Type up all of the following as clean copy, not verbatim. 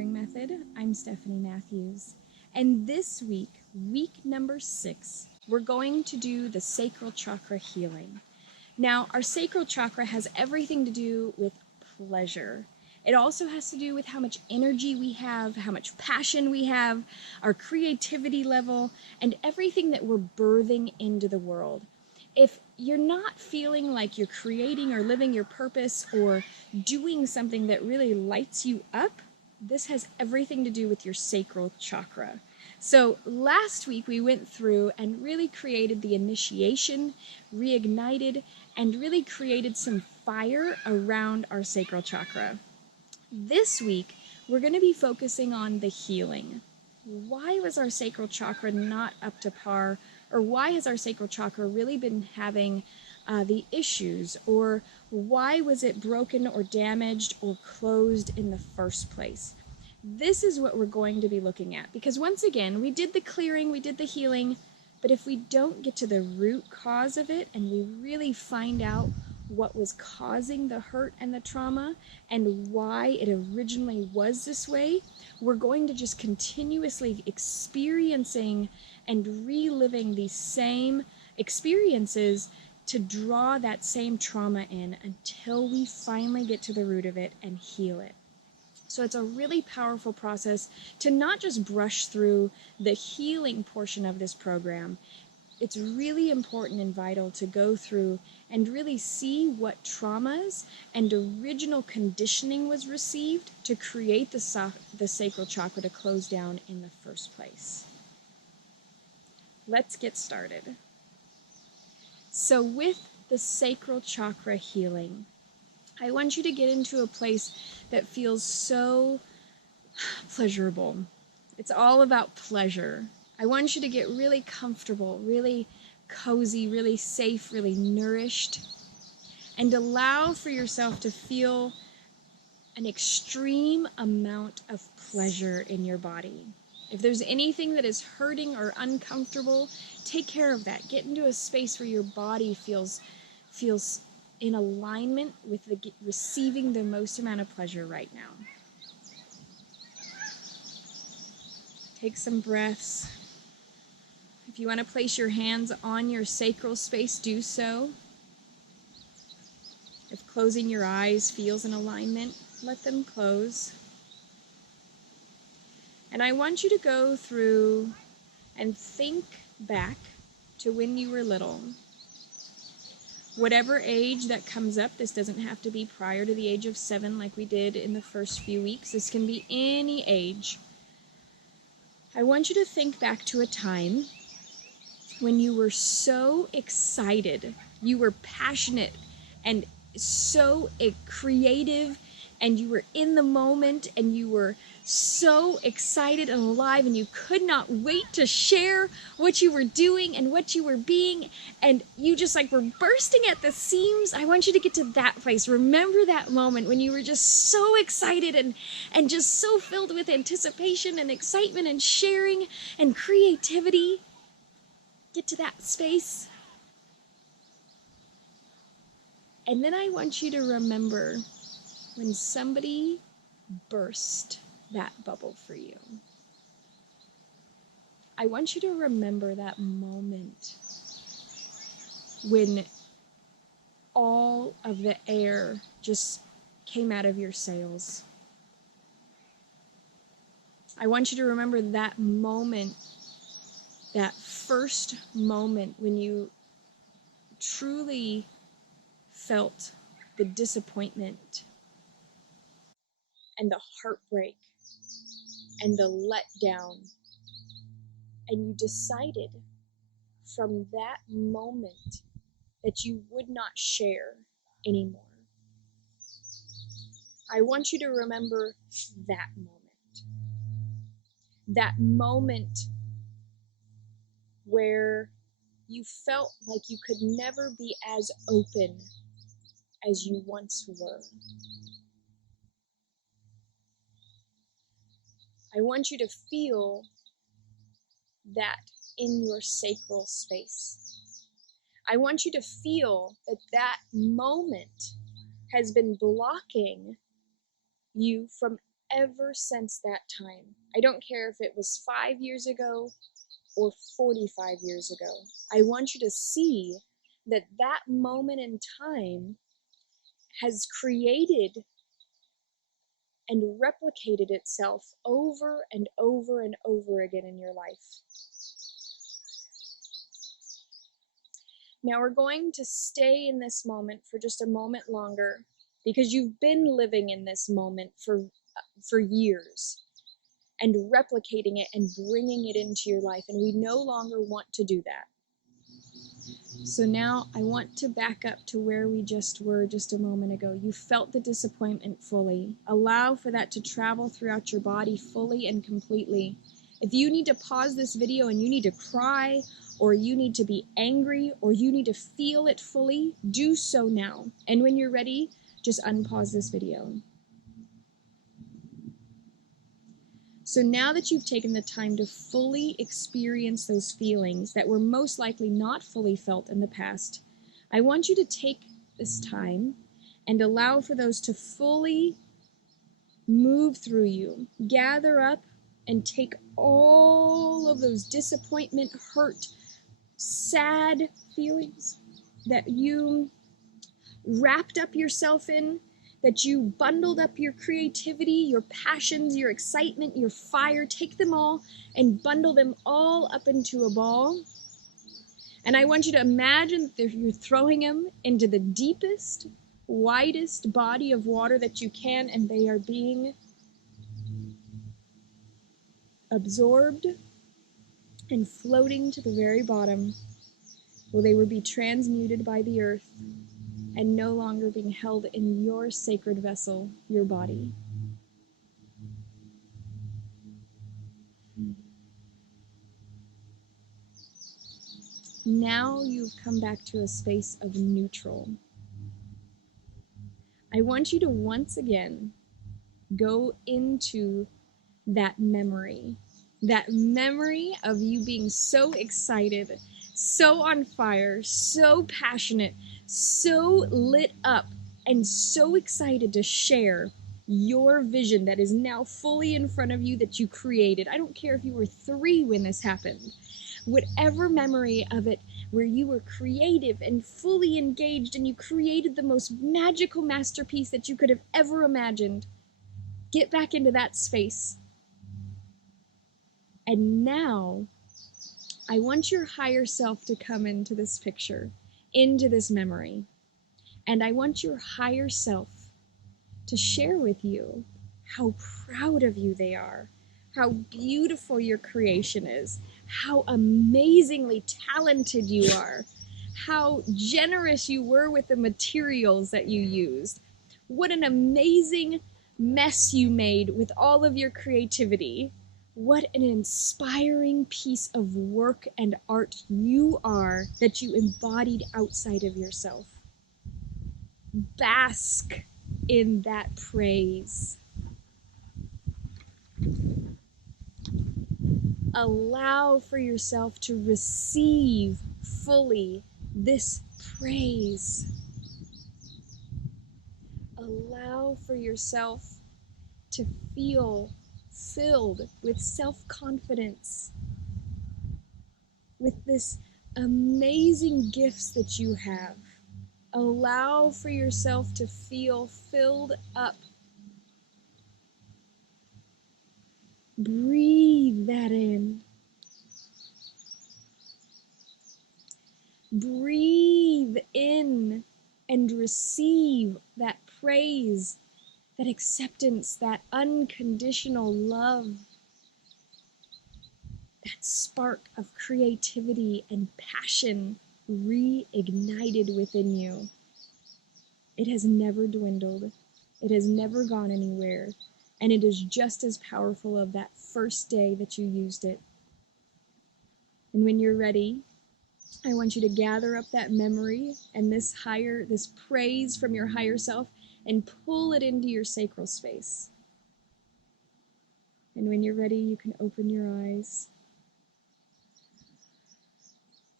healing method. I'm Stephanie Matthews. And this week, week number 6, we're going to do the sacral chakra healing. Now, our sacral chakra has everything to do with pleasure. It also has to do with how much energy we have, how much passion we have, our creativity level, and everything that we're birthing into the world. If you're not feeling like you're creating or living your purpose or doing something that really lights you up, this has everything to do with your sacral chakra. So last week we went through and really created the initiation, reignited, and really created some fire around our sacral chakra. This week we're going to be focusing on the healing. Why was our sacral chakra not up to par? Or why has our sacral chakra really been having the issues? Or why was it broken or damaged or closed in the first place? This is what we're going to be looking at. Because once again, we did the clearing, we did the healing, but if we don't get to the root cause of it and we really find out what was causing the hurt and the trauma and why it originally was this way, we're going to just continuously experiencing and reliving these same experiences to draw that same trauma in until we finally get to the root of it and heal it. So it's a really powerful process to not just brush through the healing portion of this program. It's really important and vital to go through and really see what traumas and original conditioning was received to create the sacral chakra to close down in the first place. Let's get started. So with the sacral chakra healing, I want you to get into a place that feels so pleasurable. It's all about pleasure. I want you to get really comfortable, really cozy, really safe, really nourished, and allow for yourself to feel an extreme amount of pleasure in your body. If there's anything that is hurting or uncomfortable, take care of that. Get into a space where your body feels in alignment with receiving the most amount of pleasure right now. Take some breaths. If you want to place your hands on your sacral space, do so. If closing your eyes feels in alignment, let them close. And I want you to go through and think back to when you were little. Whatever age that comes up, this doesn't have to be prior to the age of 7 like we did in the first few weeks. This can be any age. I want you to think back to a time when you were so excited, you were passionate and so creative, and you were in the moment, and you were so excited and alive, and you could not wait to share what you were doing and what you were being, and you just were bursting at the seams. I want you to get to that place. Remember that moment when you were just so excited and just so filled with anticipation and excitement and sharing and creativity. Get to that space. And then I want you to remember when somebody burst that bubble for you. I want you to remember that moment when all of the air just came out of your sails. I want you to remember that moment, that first moment when you truly felt the disappointment and the heartbreak and the letdown. And you decided from that moment that you would not share anymore. I want you to remember that moment. That moment where you felt like you could never be as open as you once were. I want you to feel that in your sacral space. I want you to feel that that moment has been blocking you from ever since that time. I don't care if it was 5 years ago or 45 years ago. I want you to see that that moment in time has created and replicated itself over and over and over again in your life. Now we're going to stay in this moment for just a moment longer because you've been living in this moment for years and replicating it and bringing it into your life, and we no longer want to do that. So now I want to back up to where we just were just a moment ago. You felt the disappointment fully. Allow for that to travel throughout your body fully and completely. If you need to pause this video and you need to cry, or you need to be angry, or you need to feel it fully, do so now. And when you're ready, just unpause this video. So now that you've taken the time to fully experience those feelings that were most likely not fully felt in the past, I want you to take this time and allow for those to fully move through you. Gather up and take all of those disappointment, hurt, sad feelings that you wrapped up yourself in, that you bundled up your creativity, your passions, your excitement, your fire. Take them all and bundle them all up into a ball. And I want you to imagine that you're throwing them into the deepest, widest body of water that you can, and they are being absorbed and floating to the very bottom, where they will be transmuted by the earth and no longer being held in your sacred vessel, your body. Now you've come back to a space of neutral. I want you to once again go into that memory of you being so excited, so on fire, so passionate, so lit up, and so excited to share your vision that is now fully in front of you that you created. I don't care if you were 3 when this happened. Whatever memory of it where you were creative and fully engaged and you created the most magical masterpiece that you could have ever imagined, get back into that space. And now, I want your higher self to come into this picture, into this memory. And I want your higher self to share with you how proud of you they are, how beautiful your creation is, how amazingly talented you are, how generous you were with the materials that you used. What an amazing mess you made with all of your creativity. What an inspiring piece of work and art you are that you embodied outside of yourself. Bask in that praise. Allow for yourself to receive fully this praise. Allow for yourself to feel filled with self-confidence, with this amazing gifts that you have. Allow for yourself to feel filled up. Breathe that in. Breathe in and receive that praise, that acceptance, that unconditional love, that spark of creativity and passion reignited within you. It has never dwindled. It has never gone anywhere. And it is just as powerful of that first day that you used it. And when you're ready, I want you to gather up that memory and this praise from your higher self and pull it into your sacral space. And when you're ready, you can open your eyes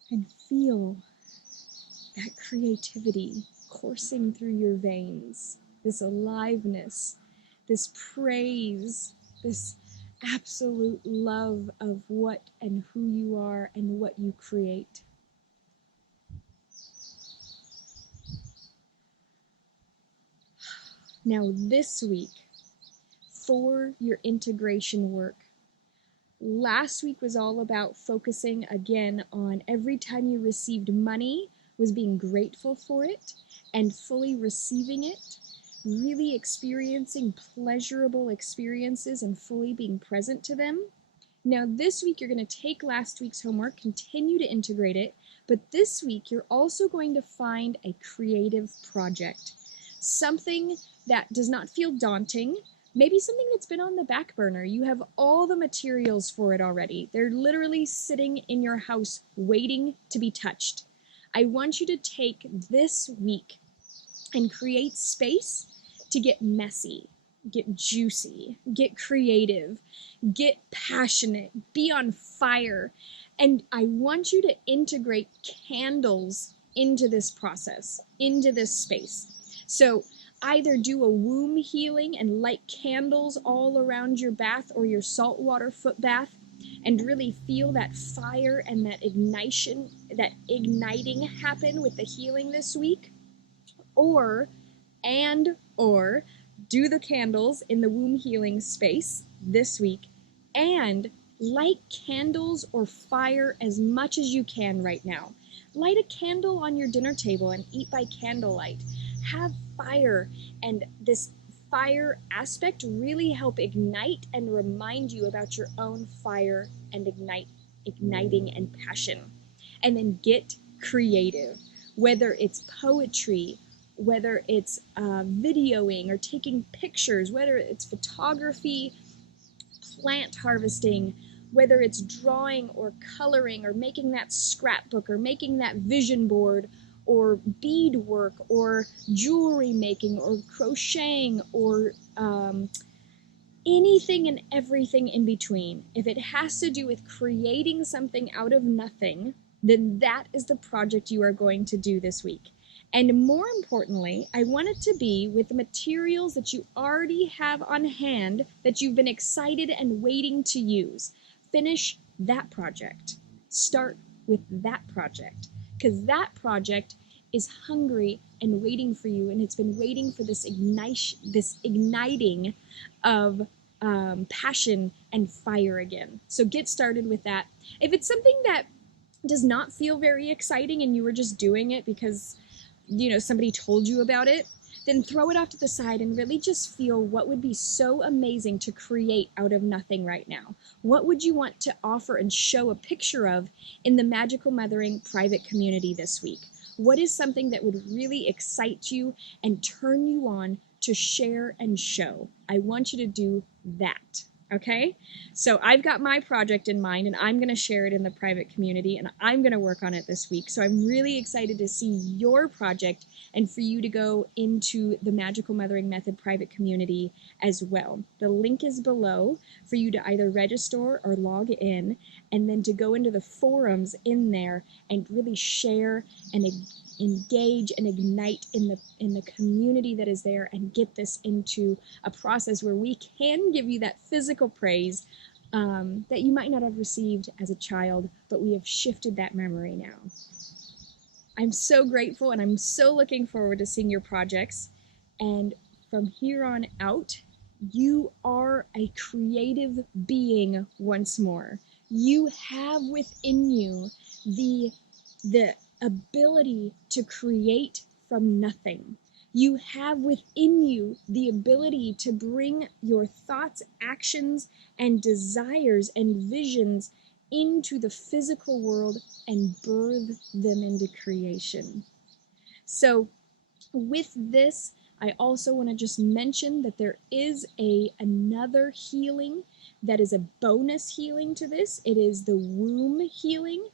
and feel that creativity coursing through your veins, this aliveness, this praise, this absolute love of what and who you are and what you create. Now this week, for your integration work, last week was all about focusing again on every time you received money was being grateful for it and fully receiving it, really experiencing pleasurable experiences and fully being present to them. Now this week you're going to take last week's homework, continue to integrate it, but this week you're also going to find a creative project, something that does not feel daunting, maybe something that's been on the back burner. You have all the materials for it already. They're literally sitting in your house waiting to be touched. I want you to take this week and create space to get messy, get juicy, get creative, get passionate, be on fire. And I want you to integrate candles into this process, into this space. So either do a womb healing and light candles all around your bath or your saltwater foot bath and really feel that fire and that igniting happen with the healing this week. Or do the candles in the womb healing space this week and light candles or fire as much as you can right now. Light a candle on your dinner table and eat by candlelight. Have fire, and this fire aspect really help ignite and remind you about your own fire and igniting and passion. And then get creative, whether it's poetry, whether it's videoing or taking pictures, whether it's photography, plant harvesting, whether it's drawing or coloring or making that scrapbook or making that vision board or beadwork or jewelry making or crocheting or anything and everything in between. If it has to do with creating something out of nothing, then that is the project you are going to do this week. And more importantly, I want it to be with the materials that you already have on hand that you've been excited and waiting to use. Finish that project. Start with that project, because that project is hungry and waiting for you, and it's been waiting for this igniting of passion and fire again. So get started with that. If it's something that does not feel very exciting and you were just doing it because somebody told you about it, then throw it off to the side and really just feel what would be so amazing to create out of nothing right now. What would you want to offer and show a picture of in the Magical Mothering private community this week? What is something that would really excite you and turn you on to share and show? I want you to do that. Okay, so I've got my project in mind and I'm going to share it in the private community and I'm going to work on it this week. So I'm really excited to see your project and for you to go into the Magical Mothering Method private community as well. The link is below for you to either register or log in and then to go into the forums in there and really share and engage and ignite in the community that is there and get this into a process where we can give you that physical praise that you might not have received as a child, but we have shifted that memory now. I'm so grateful and I'm so looking forward to seeing your projects. And from here on out, you are a creative being once more. You have within you the ability to create from nothing. You have within you the ability to bring your thoughts, actions, and desires and visions into the physical world and birth them into creation. So with this, I also want to just mention that there is another healing that is a bonus healing to this. It is the womb healing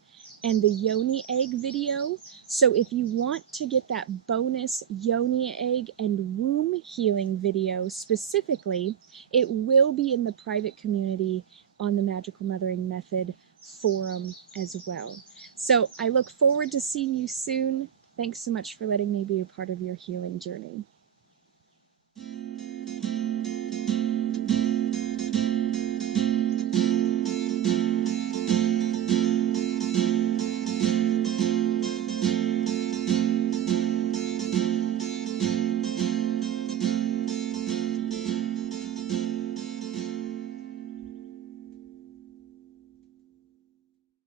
and the yoni egg video. So if you want to get that bonus yoni egg and womb healing video specifically, it will be in the private community on the Magical Mothering Method forum as well. So I look forward to seeing you soon. Thanks so much for letting me be a part of your healing journey.